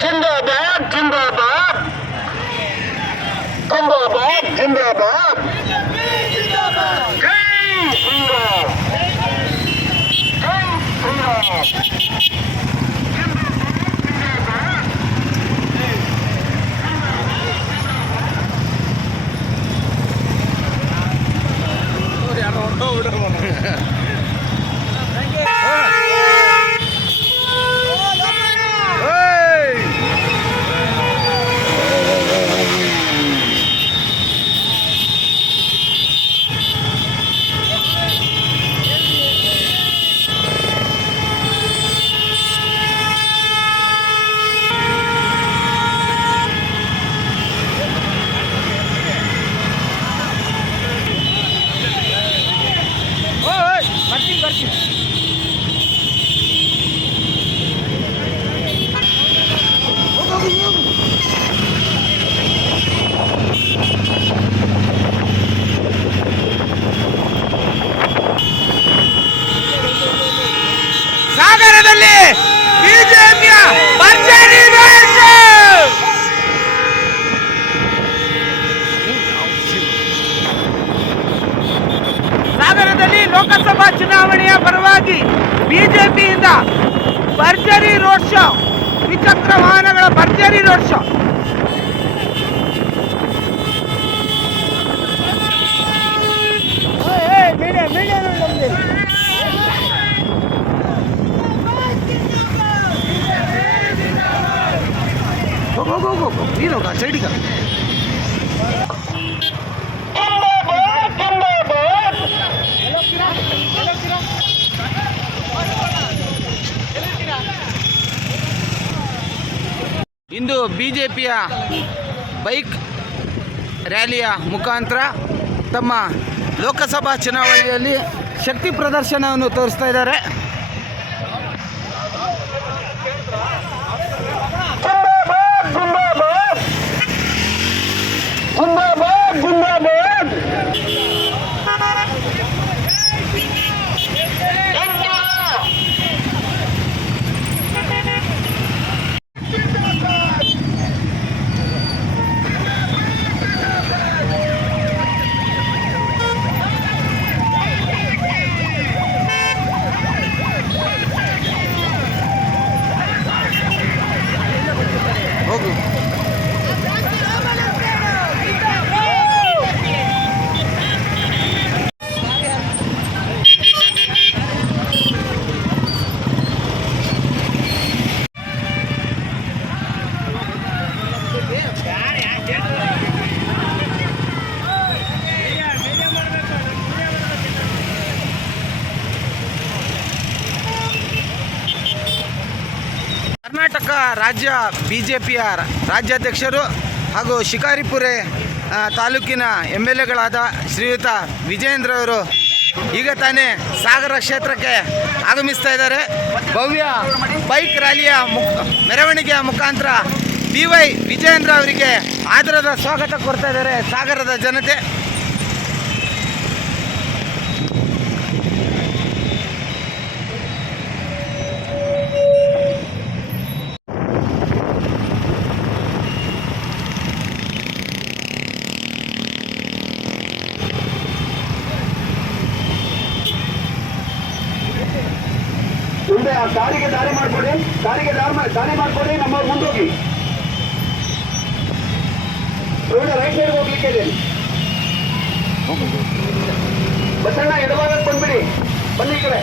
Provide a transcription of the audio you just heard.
जिंदाबाद जिंदाबाद जिंदाबाद जिंदाबाद जय श्री राम जय श्री राम ಸಾಗರದಲ್ಲಿ ಬಿಜೆಪಿಯ ಭರ್ಜರಿ ರೇಸ್. ಸಾಗರದಲ್ಲಿ ಲೋಕಸಭಾ ಚುನಾವಣೆಯ ಪರವಾಗಿ ಬಿಜೆಪಿಯಿಂದ ಭರ್ಜರಿ ರೋಡ್ ಶೋ, ದ್ವಿಚಕ್ರ ವಾಹನಗಳ ಭರ್ಜರಿ ರೋಡ್ ಶೋ. ಹೋಗೋ ನೀನು ಹೋಗ ಸೈಡಿಗ. ಇಂದು ಬಿಜೆಪಿಯ ಬೈಕ್ ರ್ಯಾಲಿಯ ಮುಖಾಂತರ ತಮ್ಮ ಲೋಕಸಭಾ ಚುನಾವಣೆಯಲ್ಲಿ ಶಕ್ತಿ ಪ್ರದರ್ಶನವನ್ನು ತೋರಿಸ್ತಾ ಇದ್ದಾರೆ. जिंदाबाद जिंदाबाद ಹೋಗು. ಕರ್ನಾಟಕ ರಾಜ್ಯ ಬಿಜೆಪಿಯ ರಾಜ್ಯಾಧ್ಯಕ್ಷರು ಹಾಗೂ ಶಿಕಾರಿಪುರ ತಾಲೂಕಿನ MLAಗಳಾದ ಶ್ರೀಯುತ ವಿಜಯೇಂದ್ರ ಅವರು ಈಗ ತಾನೇ ಸಾಗರ ಕ್ಷೇತ್ರಕ್ಕೆ ಆಗಮಿಸ್ತಾ ಇದ್ದಾರೆ. ಭವ್ಯ ಬೈಕ್ ರ್ಯಾಲಿಯ ಮೆರವಣಿಗೆಯ ಮುಖಾಂತರ BY ವಿಜಯೇಂದ್ರ ಅವರಿಗೆ ಆದರದ ಸ್ವಾಗತ ಕೊಡ್ತಾ ಇದ್ದಾರೆ ಸಾಗರದ ಜನತೆ. ಮುಂದೆ ಆ ದಾರಿಗೆ ದಾರಿ ಮಾಡ್ಕೊಡಿ, ದಾರಿಗೆ ದಾರಿ ಮಾಡ್ಕೊಡಿ. ನಮ್ಮವ್ರು ಮುಂದೋಗಿ ರೈಟ್ ಸೈಡ್ ಹೋಗ್ಲಿಕ್ಕೆ ಇದೆ. ಬಸಣ್ಣ ಎಡಭಾಗಕ್ಕೆ ಬಂದ್ಬಿಡಿ, ಬನ್ನಿ ಈ ಕಡೆ.